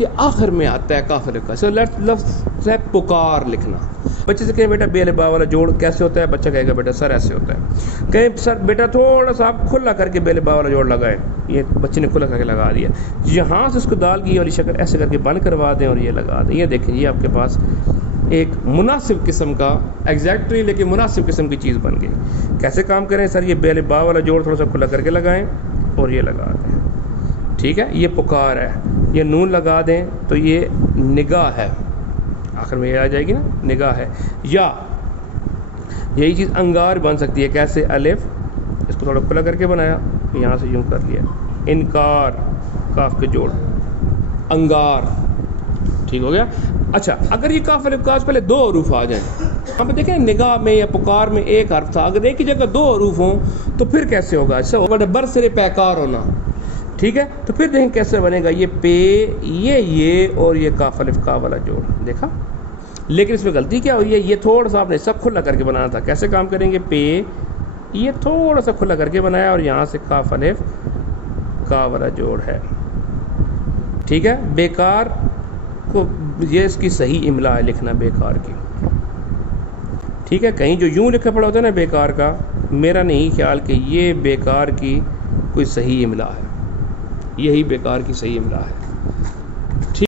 کے آخر میں آتا ہے کاف الف کا. سو لفظ ہے پکار لکھنا. بچے سے کہیں بیٹا بے الف با والا جوڑ کیسے ہوتا ہے؟ بچہ کہے گا بیٹا سر ایسے ہوتا ہے. کہیں سر بیٹا تھوڑا سا آپ کھلا کر کے بے الف با والا جوڑ لگائیں. یہ بچے نے کھلا کر کے لگا دیا. یہاں سے اس کو دال کی والی شکل ایسے کر کے بند کروا دیں اور یہ لگا دیں. یہ دیکھیں یہ آپ کے پاس ایک مناسب قسم کا ایگزیکٹ نہیں لیکن مناسب قسم کی چیز بن گئی. کیسے کام کریں سر؟ یہ بے الف با والا جوڑ تھوڑا سا کھلا کر کے لگائیں اور یہ لگا دیں. ٹھیک ہے، یہ پکار ہے. یہ نون لگا دیں تو یہ نگاہ ہے. آخر میں یہ آ جائے گی نا، نگاہ ہے. یا یہی چیز انگار بن سکتی ہے. کیسے؟ الف اس کو تھوڑا کھلا کر کے بنایا، یہاں سے یوں کر لیا. انکار کاف کے جوڑ، انگار. ٹھیک ہو گیا. اچھا اگر یہ کاف الف کاف پہلے دو حروف آ جائیں، ہم پہ دیکھیں نگاہ میں یا پکار میں ایک حرف تھا، اگر ایک ہی جگہ دو حروف ہوں تو پھر کیسے ہوگا؟ ایسا ہوگا برسر پیکار ہونا. ٹھیک ہے، تو پھر دیکھیں کیسے بنے گا. یہ پے، یہ اور یہ کاف الف کا والا جوڑ دیکھا. لیکن اس میں غلطی کیا ہوئی ہے؟ یہ تھوڑا سا آپ نے سب کھلا کر کے بنانا تھا. کیسے کام کریں گے؟ پے یہ تھوڑا سا کھلا کر کے بنایا اور یہاں سے کاف الف کا والا جوڑ ہے. ٹھیک ہے. بیکار کو یہ اس کی صحیح املا ہے لکھنا بیکار کی. ٹھیک ہے، کہیں جو یوں لکھا پڑا ہوتا ہے نا بیکار کا، میرا نہیں خیال کہ یہ بیکار کی کوئی صحیح املا ہے. یہی بیکار کی صحیح املا ہے.